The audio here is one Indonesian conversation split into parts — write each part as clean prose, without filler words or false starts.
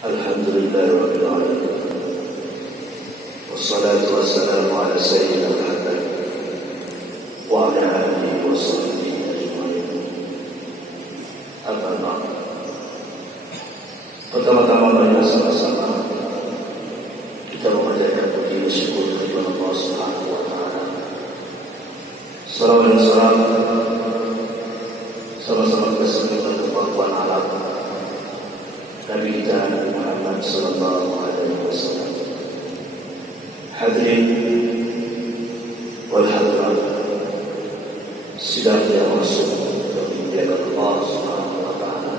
Alhamdulillahirabbil alamin. Wassalatu wassalamu ala sayyidina Muhammad wa ala alihi wa sahbihi ajma'in. Amma ba'd. Pertama-tama marilah sama-sama kita memanjatkan puji dan syukur kepada Allah Subhanahu wa taala. Salawat dan salam sama-sama kita sembahkan kepada alam Nabi kita Nabi Muhammad sallallahu alaihi wasallam. Hadirin wal hadirat sidang yang masuk kepada Allah Subhanahu wa taala.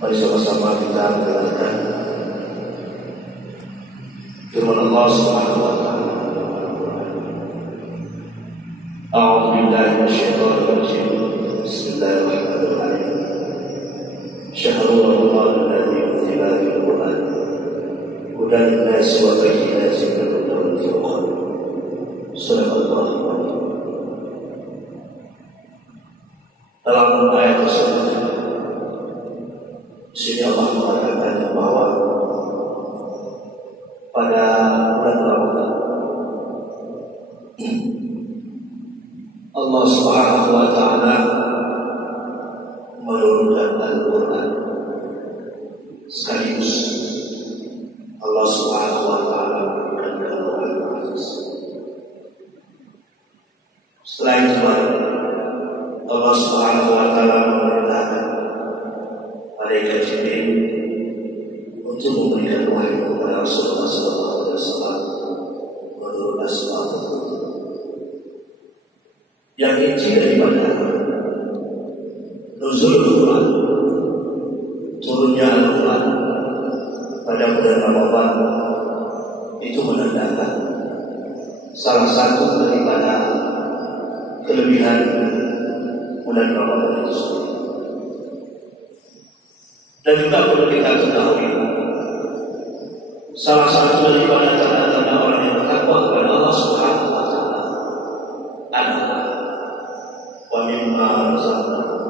Mari sama-sama kita mendengarkan firman Allah Subhanahu wa taala. A'udzu billahi minasyaitonir rajim. Bismillahirrahmanirrahim. Syahrul Ramadan alladzi unzila fihi al-Qur'an hudan lin-nasi wa bayyinatin minal huda wal furqan. Shadaqallahu al-'azim. Dalam ayat tersebut di sini Allah mengatakan bahwa pada bulan Ramadan Allah Subhanahu wa taala menurunkan Al-Quran, sekaligus Allah Subhanahu wa taala memberikan Al-Quran Hafiz. Setelah itu Allah Subhanahu wa taala memerintahkan malaikat Jibril untuk memberikan wahyu kepada Rasulullah sallallahu alaihi wasallam menurut asbab yang inti daripada nuzul Al-Quran, turunnya Al-Quran pada bulan Ramadan itu menandakan salah satu daripada kelebihan bulan Ramadan itu sendiri. Dan juga perlu kita ketahui salah satu daripada tanda-tanda orang yang bertakwa kepada Allah Subhanahu wa taala adalah wa mimma razaqnahum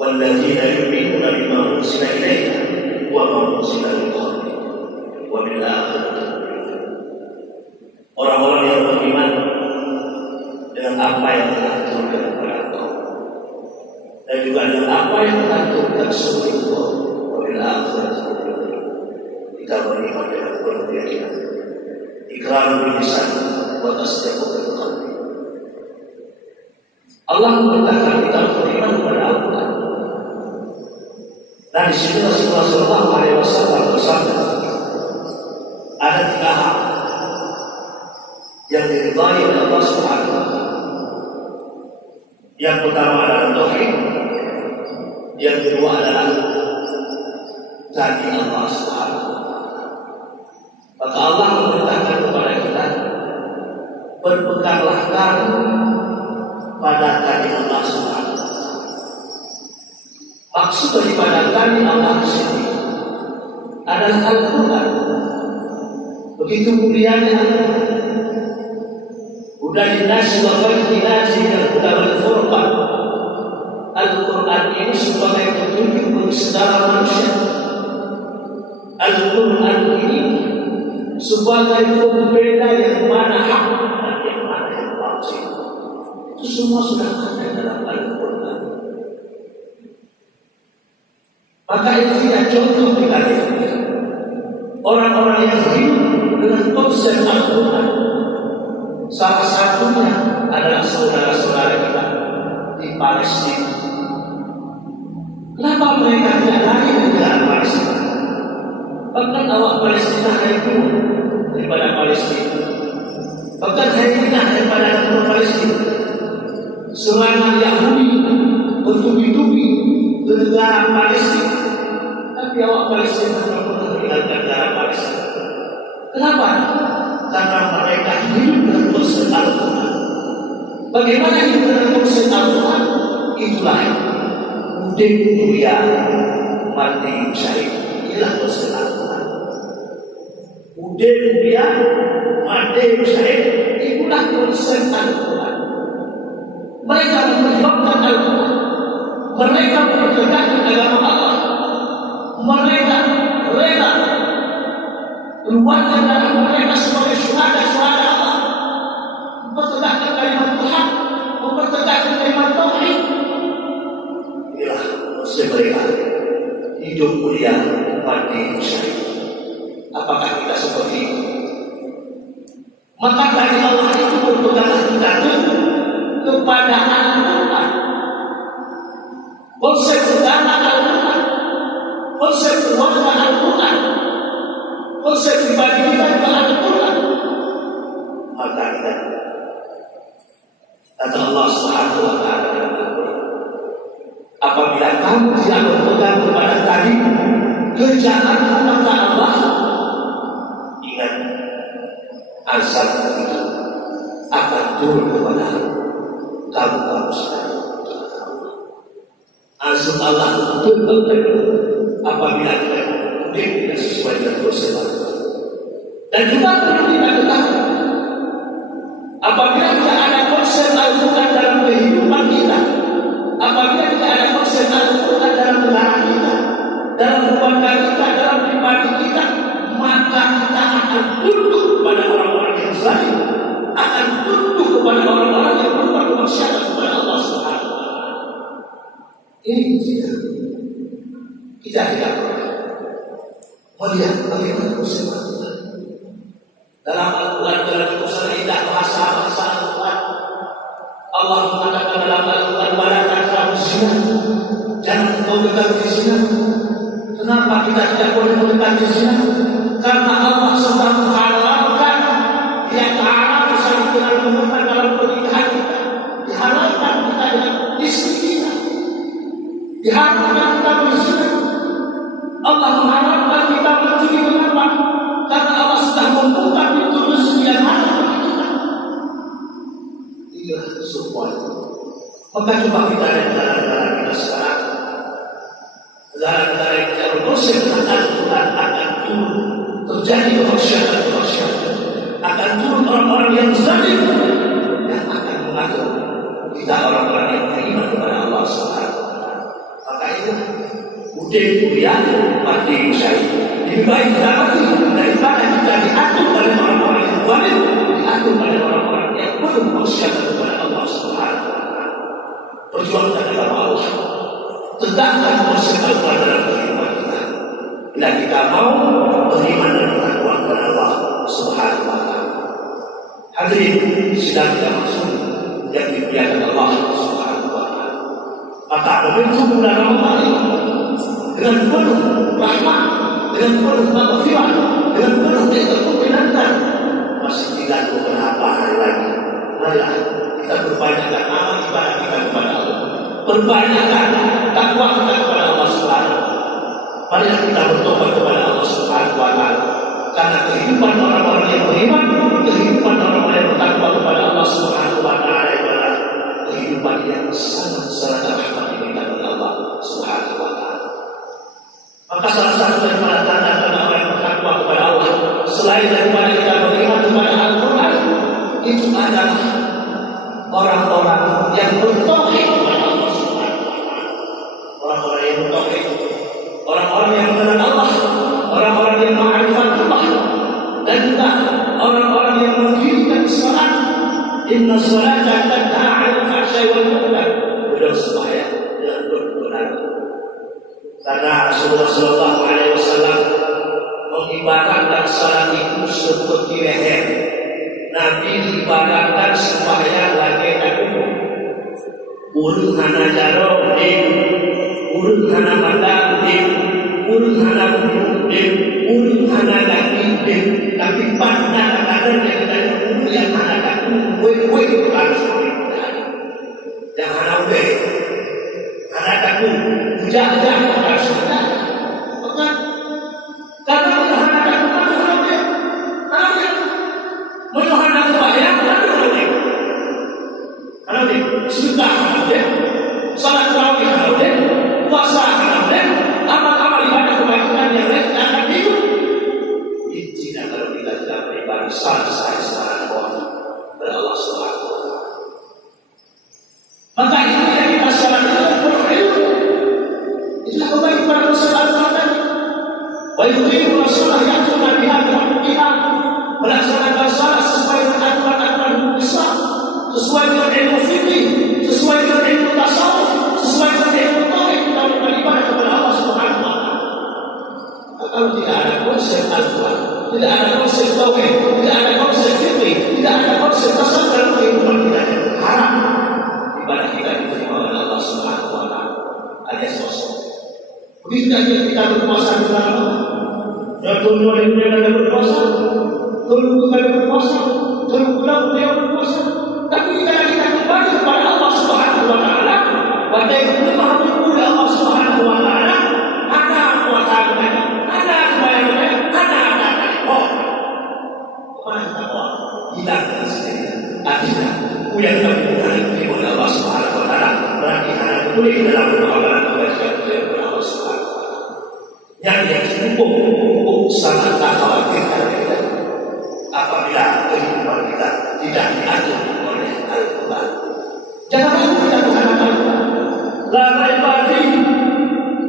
walladzina yu'minuna bima unzila ilaika wa ma unzila min qablika wa bil akhirati. Orang-orang yang beriman dengan apa yang telah diturunkan kepada engkau dan juga dengan apa yang telah diturunkan sebelum itu wa bil akhirati. Kita beriman dengan keyakinan, ikrar bil lisan wa tasdiq bil qalbi. Allah memerintahkan kita beriman kepada Al-Quran. Dan di sini Rasulullah sallallahu alaihi wasallam bersabda, ada 3 hal yang diridhai oleh Allah Subhanahu wa taala. Yang pertama adalah tauhid, yang kedua adalah taati Allah Subhanahu wa taala. Maka Allah memerintahkan kepada kita, berpeganglah kamu pada taati Allah Subhanahu wa taala. Maksud daripada kami Allah di sini adalah Al-Quran. Begitu mulianya Al-Quran. Hudan lin-nasi wa bayyinatin minal huda wal furqan. Al-Quran ini sebagai petunjuk bagi segala manusia. Al-Quran ini sebagai pembeda yang mana hak dan yang mana yang batil. Itu semua sudah ada dalam Al-Quran. Maka itu tidak contoh kita lihat orang-orang yang hidup dengan konsep Al-Quran. Salah satunya adalah saudara-saudara kita di Palestina. Kenapa mereka tidak lari negara Palestina? Bahkan awak Palestina hari itu daripada Palestina. Bahkan hari ini daripada negara Palestina. Serangan Yahudi bertubi-tubi ke negara Palestina. Tapi awak Palestina tidak pernah meninggalkan negara Palestina. Kenapa? Karena mereka hidup dengan konsep Al-Quran. Bagaimana hidup dengan konsep Al-Quran? Itulah udin mulia mati syahid. Inilah konsep Al-Quran. Udin mulia mati syahid. Itulah konsep Al-Quran. Mereka memperjuangkan Al-Quran. Mereka mempertegakkan agama Allah. Mereka rela keluarga darah mereka sebagai syuhada-syuhada Allah, mempertegakkan kalimat Tuhan, mempertegakkan kalimat tauhid. Inilah mereka hidup mulia mati syahid. Apakah kita seperti itu? Maka dari Allah itu berpeganglah kita kepada Al-Quran. Konsep agama Al-Quran, konsep keluarga Al-Quran, konsep pribadi kita juga Al-Quran. Maka kita kata Allah Subhanahu wa Ta'ala dalam Al-Quran, apabila kamu tidak berpegang kepada tadi kejahatan maka Allah, ingat azab itu akan turun kepada kamu sekalian. Azab Allah betul-betul apabila tidak sesuai dengan dosa. Dan kita perlu kita ketahui, apabila tidak ada konsep Al-Quran dalam kehidupan kita, apabila tidak ada konsep Al-Quran dalam negara kita, dalam keluarga kita, dalam pribadi kita, maka kita akan tunduk kepada orang-orang yang zalim, akan tunduk kepada orang-orang yang berbuat kemaksiatan kepada Allah Subhanahu wa Ta'ala. Ini kita tidak pernah melihat bagaimana konsep Al-Quran dalam Al-Quran, dalam usaha indah bahasa Al-Quran. Allah mengatakan dalam Al-Quran, wala taqrabu zina, jangan kau mendekati zina. Kenapa kita tidak boleh mendekati zina? Karena Allah sedang menghalalkan yang ta'ala bersama dengan menemukan dalam pernikahan kita. Dihalalkan kita dengan istri kita, dihalalkan kita berzina. Allah menghalalkan kita mencuri menyapa, karena Allah sudah membuka pintu rezeki yang ada bagi kita. Iya, semua itu. Maka coba kita lihat negara-negara kita sekarang. Negara-negara yang tidak berkonsep tentang Al-Quran akan turun terjadi kemaksiatan, akan turun orang-orang yang zalim yang akan mengatur kita orang-orang yang beriman kepada Allah Subhanahu wa Ta'ala. Maka itu udah kuliah mati syahid. Lebih baik kita mati daripada kita diatur oleh orang-orang yang zalim, diatur oleh orang-orang yang belum kemaksiatan kepada Allah Subhanahu wa Ta'ala. Perjuangkan agama Allah, tegakkan konsep Al-Quran dalam kehidupan kita. Bila kita mau beriman dan bertakwa kepada Allah Subhanahu wa Ta'ala. Hadirin sidang kita masuk yang dimuliakan Allah Subhanahu wa Ta'ala. Maka momentum bulan Ramadan ini dengan penuh rahmat, dengan penuh maghfirah, dengan penuh keberkatan, masih tinggal beberapa hari lagi. Marilah kita perbanyakkan amal ibadah kita kepada Allah, perbanyakkan takwa kita kepada Allah Subhanahu wa Ta'ala. Marilah kita bertobat kepada Allah Subhanahu wa Ta'ala, karena kehidupan orang-orang yang beriman, kehidupan orang-orang yang bertakwa kepada Allah Subhanahu wa Ta'ala adalah kehidupan yang sangat-sangat rahmat diberikan oleh Allah Subhanahu wa Ta'ala. Maka salah satu daripada tanda-tanda orang yang bertakwa kepada Allah, selain daripada kita beriman kepada Al-Quran, itu adalah orang-orang yang bertauhid kepada Allah Subhanahu wa Ta'ala. Orang-orang yang bertauhid, orang-orang yang mengenal Allah, orang-orang yang ma'rifat Allah, dan juga orang-orang yang mendirikan salat. Inna salata tanha 'anil fahsya'i wal munkar. Beliau sembahyang dengan benar. Karena Rasulullah sallallahu alaihi wasallam mengibaratkan salat itu seperti leher. Nabi ibaratkan sembahyang lagi umum. Urun hana jaro urun hana mata urun hana urun hana kaki, tapi pada kadang yang dari urun yang hana kaki, kue harus yang hana udah hana kaki, ujah harus kita, karena kita hana kaki mana hana udah, mana hana kebayang mana udah, sudah hana udah, salat tarawih hana udah, puasa hana udah, amal-amal ibadah kebaikan yang lain akan hidup. Tidak kalau kita tidak beribadah sah-sah kepada Allah Subhanahu wa Ta'ala. Maka itu yang kita salat itu berilmu. wa yuqimuna shalah ya'tuna biha biha, melaksanakan salat sesuai dengan aturan-aturan Islam, sesuai dengan ilmu fikih, sesuai dengan ilmu tasawuf, sesuai dengan ilmu tauhid dalam beribadah kepada Allah Subhanahu wa taala. Kalau tidak ada konsep Al-Quran, tidak ada konsep tauhid, tidak ada konsep fikih, tidak ada konsep tasawuf dalam kehidupan kita, haram ibadah kita diterima oleh Allah Subhanahu wa taala alias kosong. Begitu aja kita berpuasa di bulan Ramadan. Dan turun ada berpuasa, turun kali berpuasa, turun bulan dia berpuasa. Tapi kita kembali kepada Allah Subhanahu wa taala, pada yang maha oleh Allah Subhanahu wa taala, ada kuasanya, ada kebaikannya, ada. Oh, mana Allah hilang dari sini. Artinya, yang kami oleh Allah Subhanahu wa taala berarti ada boleh dalam pengalaman kebajikan oleh Allah Subhanahu wa taala. Yang cukup sangat tak khawatirkan kita apabila kehidupan kita tidak diatur oleh Al-Quran. Jangan ragu kita terhadap Al-Quran. La raiba fihi.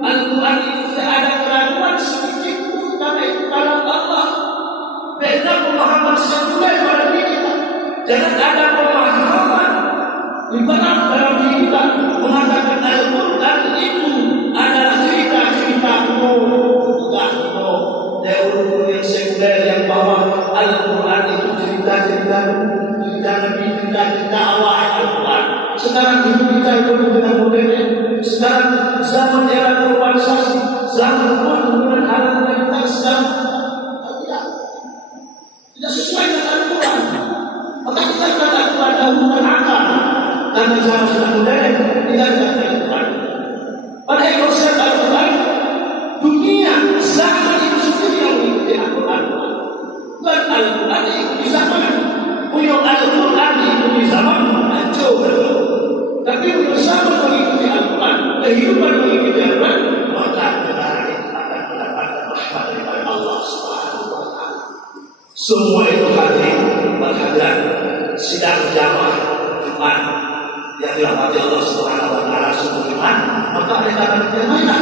Al-Quran itu tidak ada keraguan sedikit pun karena itu kalam Allah. Beda pemahaman sesuai pada diri kita. Jangan ada pemahaman ibarat dalam diri kita mengatakan Al-Quran itu adalah cerita-cerita teori yang sekuler yang bahwa Al-Quran itu cerita-cerita Nabi, cerita-cerita awal Al-Quran. Sekarang hidup kita itu dengan modern. Sekarang zaman era globalisasi, zaman dengan hal yang kita sedang tidak sesuai dengan Al-Quran. Maka kita katakan dahulukan akal karena zaman sudah modern, tidak ada Al-Quran. Padahal konsep Al-Quran dunia zaman itu sendiri yang mengikuti Al-Quran. Bukan Al-Quran ikuti zaman. Punya Al-Quran ikuti zaman hancur. Tapi bersama mengikuti Al-Quran, kehidupan mengikuti Al-Quran, maka negara itu akan mendapatkan rahmat daripada Allah Subhanahu wa taala. Semua itu hadir berhadiran sidang jamaah Jumat yang dirahmati Allah Subhanahu wa taala sungguh Jumat, maka mereka akan bermainlah.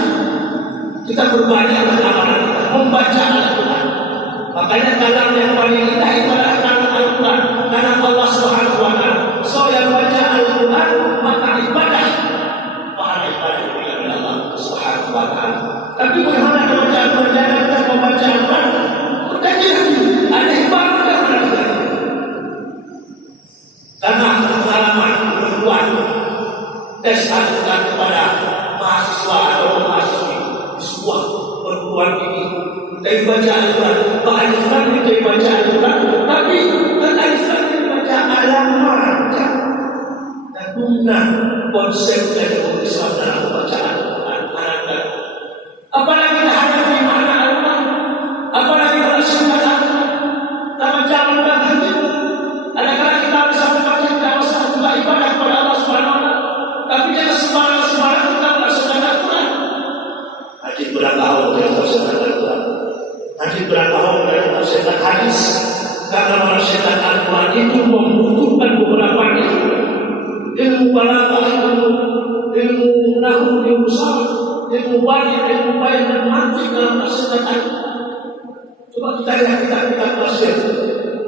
Kita berbanyak amalan kita membaca Al-Quran. Makanya kalam yang paling indah itu adalah kalam Al-Quran. Karena Allah Subhanahu wa taala, so yang baca Al-Quran maka ibadah pahala ibadah kepada Allah Subhanahu wa taala. Tapi bagaimana membaca Al-Quran? Jangan kita membaca Al-Quran berkaji lagi. Ada ibadah lagi. Karena pengalaman perempuan tes Al-Quran kepada mahasiswa atau mahasiswi sebuah perguruan tinggi. Dari baca Al-Quran, Pak Al-Quran dari baca Al-Quran, tapi Pak Al-Quran baca alamat dan guna konsep dari Islam dalam bacaan Al-Quran. Apalagi hadapi makna Al-Quran, apalagi melaksanakan Al-Quran, dalam jalan hati. Adakah kita bisa membaca dalam satu ibadah kepada Allah Subhanahu wa taala? Tapi jangan sembarang kita melaksanakan Al-Quran. Hadis berapa tahun kita melaksanakan Al-Quran? Hadis berapa tahun kita melaksanakan hadis? Karena melaksanakan Al-Quran itu membutuhkan beberapa ilmu balaghah, ilmu nahwu, ilmu sarf, ilmu balik, ilmu bayan dan mantik dalam melaksanakan Al-Quran. Coba kita lihat kitab tafsir,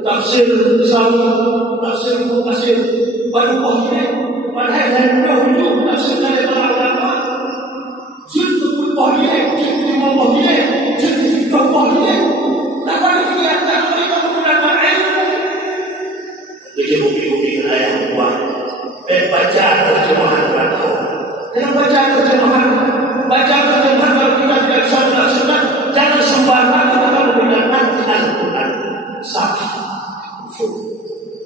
tafsir Sawi, tafsir Ibnu Katsir, baru pohonnya, padahal dari dahulu tafsir dari para ulama. Jilid pohonnya, jilid pohonnya, jilid pohonnya. Tapi kelihatan mereka menggunakan ilmu. Bikin bukti-bukti yang kuat. Baca terjemahan berapa? Dengan baca terjemahan kalau kita tidak bisa melaksanakan, jangan sembarangan kita menggunakan Al-Quran. Sahih.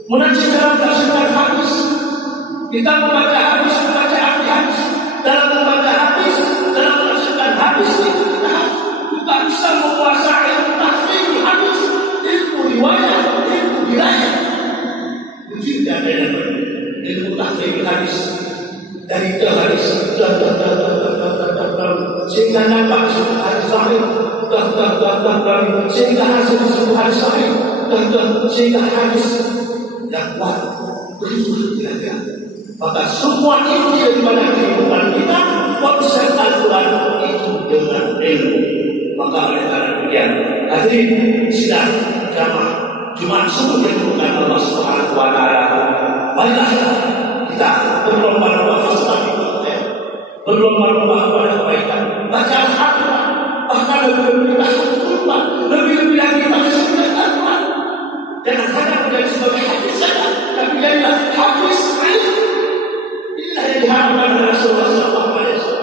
Menanti dalam tafsir hadis, kita membaca hadis, membaca arti hadis. Dalam membaca hadis, dalam tafsirkan hadis itu kita bisa menguasai ilmu tahfidz hadis, ilmu riwayat, ilmu dirayat. Mungkin ada ilmu tahfidz hadis dari ke hadis sehingga nampak hadis sahih, sehingga hasil hadis sahih, sehingga hadis yang kuat. Begitu kira-kira. Maka semua inti daripada kehidupan kita, konsep Al-Quran itu dengan ilmu. Maka oleh karena hadirin sidang jamaah Jumat subuh yang dimuliakan Allah Subhanahu wa taala. Marilah kita berlomba-lomba fastabikul khairat, berlomba-lomba kepada kebaikan, baca Al-Qur'an, bahkan lebih lebih lagi tafsir Al-Qur'an. Jangan hanya menjadi sebagai hafiz saja, tapi jadilah hafiz alim. Inilah yang diharapkan oleh Rasulullah SAW.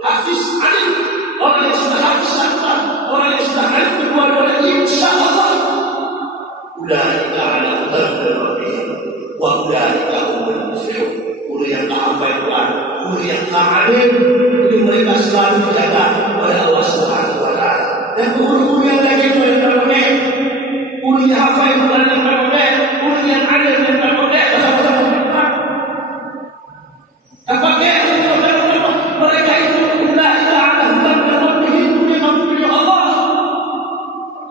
Hafiz alim, orang yang sudah hafiz Al-Qur'an, orang yang sudah alim kedua-duanya, insyaallah ulaika ala hudan min rabbihim wa ulaika humul muflihun. Guru yang hafal Quran, guru yang alim, guru mereka selalu dijaga oleh Allah Subhanahu wa taala. Dan guru-guru yang lagi itu yang terbaik, guru yang hafal Quran yang terbaik, guru yang alim yang terbaik, apakah mereka itu ulaika ala hudan min rabbihim, memang petunjuk Allah.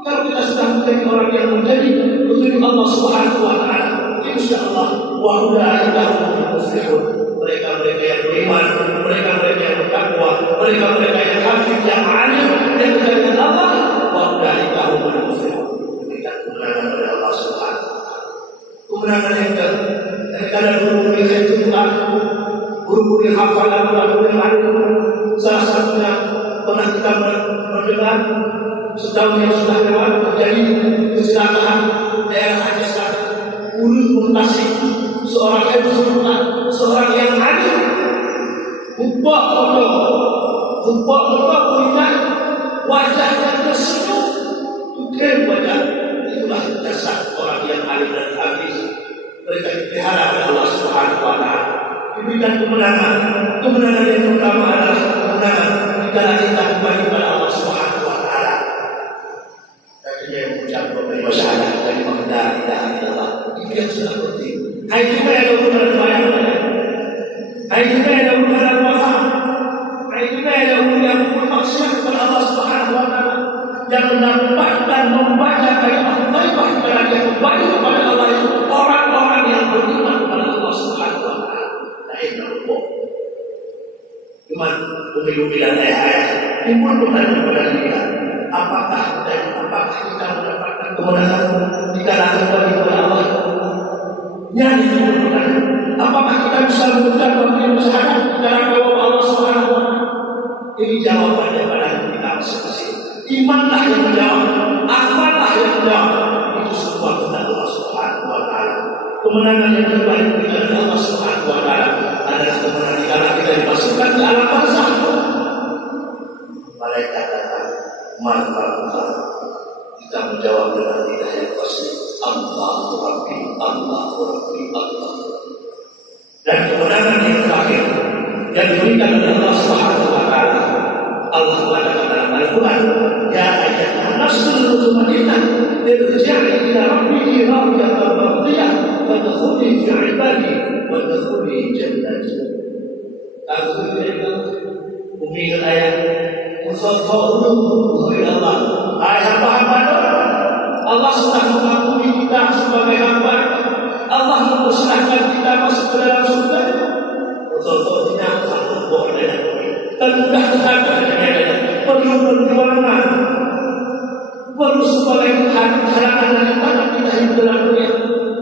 Kalau kita sudah menjadi orang yang menjadi petunjuk Allah Subhanahu wa taala, insyaallah wa ulaika humul muflihun. Mereka-mereka yang beriman, mereka-mereka yang bertakwa, mereka-mereka yang hafid, yang alim, yang menjaga Allah, wa ulaika humul muflihun. Diberikan kemenangan oleh Allah Subhanahu wa taala. Kemenangan yang kadang guru mereka itu bukan guru-guru yang hafal Al-Quran, guru yang alim. Salah satunya pernah kita mendengar setahun yang sudah lewat terjadi kecelakaan daerah Aceh Selatan. Guru mutasi seorang hafizullah, seorang yang alim, hubah punya wajah yang tersenyum, tukar wajah. Itulah jasad orang yang alim dan hafiz. Mereka dipelihara oleh Allah Subhanahu wa taala. Diberikan kemenangan yang pertama adalah kemenangan kita kembali kepada Allah Subhanahu wa taala. Dia mengucap beberapa syahadat dari la ilaha illallah. Itu yang sudah penting. Hai juga yang dalam bayang, hai juga yang dalam wafat, hai juga yang bermaksud kepada Allah Subhanahu wa taala, yang mendapatkan membaca kalimat thayyibah kepada dia kembali kepada Allah itu orang-orang yang beriman kepada Allah Subhanahu wa taala. Lainnya Allah. Cuma umi-umi dan ayah-ayah timbul pertanyaan kepada kita. Apakah kita mendapatkan kemenangan jika kembali kepada Allah? Yang dibutuhkan. Apakah kita bisa mengucap kalimat syahadat dalam nama Allah Subhanahu wa taala? Ini jawabannya pada kita masing-masing. Imanlah yang menjawab, amanlah yang menjawab. Itu semua kehendak Allah Subhanahu wa taala. Kemenangan yang terbaik diberikan oleh Allah Subhanahu wa taala adalah kemenangan karena kita dimasukkan ke alam barzakh. Malaikat datang, maka kita menjawab dengan lidah yang fasih. Allahu Rabbi, Allahu Rabbi, Allah. Dan kemenangan yang terakhir yang diberikan oleh Allah Subhanahu wa taala, Allah mengatakan dalam Al-Quran, ya ayyuhan nafsul mutmainnah irji'i ila rabbiki radiyatan mardiyah fadkhuli fi 'ibadi wadkhuli jannati. Aku berkata, umi ayat Mustafaullah Allah. Hai hamba-hamba Allah sudah mengakui kita sebagai hamba. Allah mempersilahkan kita masuk ke dalam surga. Mustafaullah Allah boleh dan mudah-mudahan perlu perjuangan, perlu sebagai halangan dari mana kita hidup dalam dunia.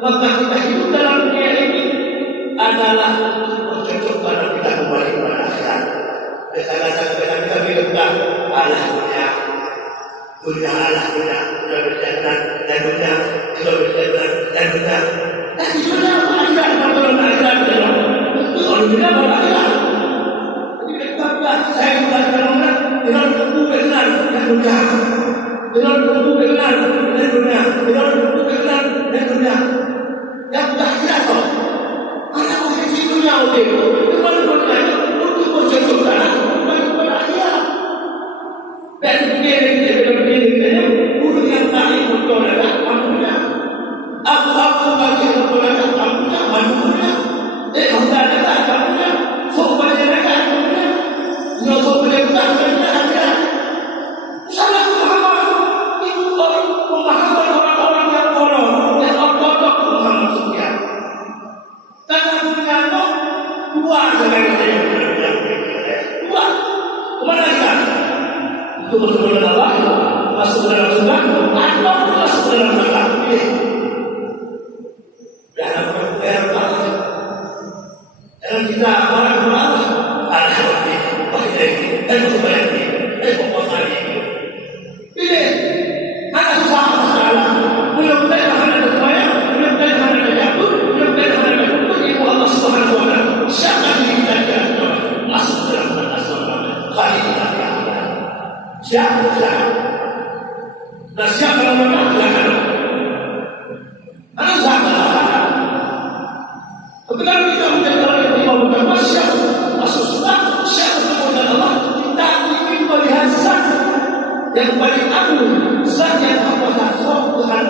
Maka kita hidup dalam dunia ini adalah mencocokkan dan kita kembali kepada akhirat. Kadang-kadang kita bilang Allah dunia Allah dunia berjalan dan dunia itu berjalan dan dunia. Tapi dunia akhirat kalau akhirat dalam kalau dunia berakhirat. Saya bukan benar dengan buku benar dan dunia, dengan buku benar dan dunia, dengan buku benar dan dunia. Yang tak kira anak masih di dunia itu, kembali dunia untuk bercocokkan kembali kepada akhirat. Dan diri guru yang tak ikut toleran kamunya, aku bagi toleran kamunya, manusia, hendak ada kamunya, sobatnya mereka kamunya. Nggak boleh bertanya. Salah pemahaman itu pemahaman orang-orang yang bodoh, yang ortodok pemahaman sekian. Karena punya dua sebagai yang dua. Kemana kita? Itu betul-betul Allah. masuk dalam surga atau masuk dalam neraka. Pilih. Dalam perkara dalam kita marah-marah, alhamdulillah, baik ini, baik ini, pokoknya ini. Pilih. Ada susah masalah. Belum tahu mana ada bayar, belum tahu mana ada jatuh, belum tahu mana ada hukum. Ibu Allah Subhanahu Wa Taala. Siapa yang kita masuk dalam neraka surga? Kali ini siapa? Dan siapa yang menang? Anak sahabat. Ketika kita menjadi orang yang beriman bukan masuk surga, siapa kemudian Allah? Kita ingin melihat zat yang paling agung, zat yang apa Tuhan.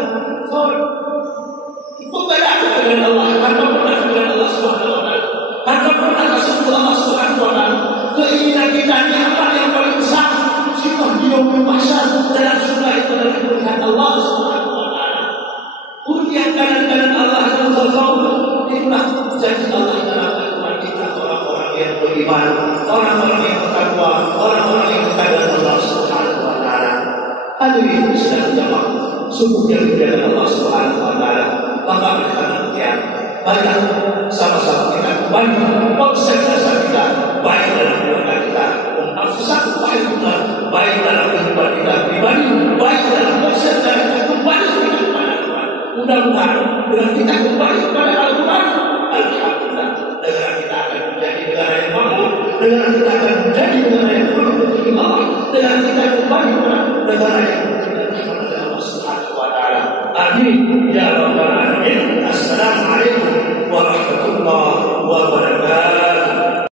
Bukan dengan Allah, tanpa pernah dengan Allah Subhanahu Wa Taala, tanpa pernah masuk Allah Subhanahu Wa Taala. Keinginan kita ini apa yang paling besar? Sifat dia bermasyarakat dalam surga itu adalah melihat Allah Subhanahu Wa Taala. Yang kanan-kanan Allah yang bersawab itulah janji Allah dalam Al-Quran kita, orang-orang yang beriman, orang-orang yang bertakwa, orang-orang yang dekat dengan Allah Subhanahu Wa Taala. Hadirin sedang jamaah subuh yang dimuliakan Allah Subhanahu Wa Taala. Maka demikian, marilah sama-sama kita kembali konsep dasar kita, baik dalam keluarga kita, baik dalam kehidupan kita pribadi, baik dalam konsep dan kita kembali kepada Tuhan. Mudah-mudahan dengan kita kembali kepada Al-Quran, alhamdulillah, negara kita akan menjadi negara yang makmur, negara kita akan menjadi negara yang beriman, negara kita kembali kepada negara yang berjaya kepada Allah Subhanahu Wa Taala. Amin ya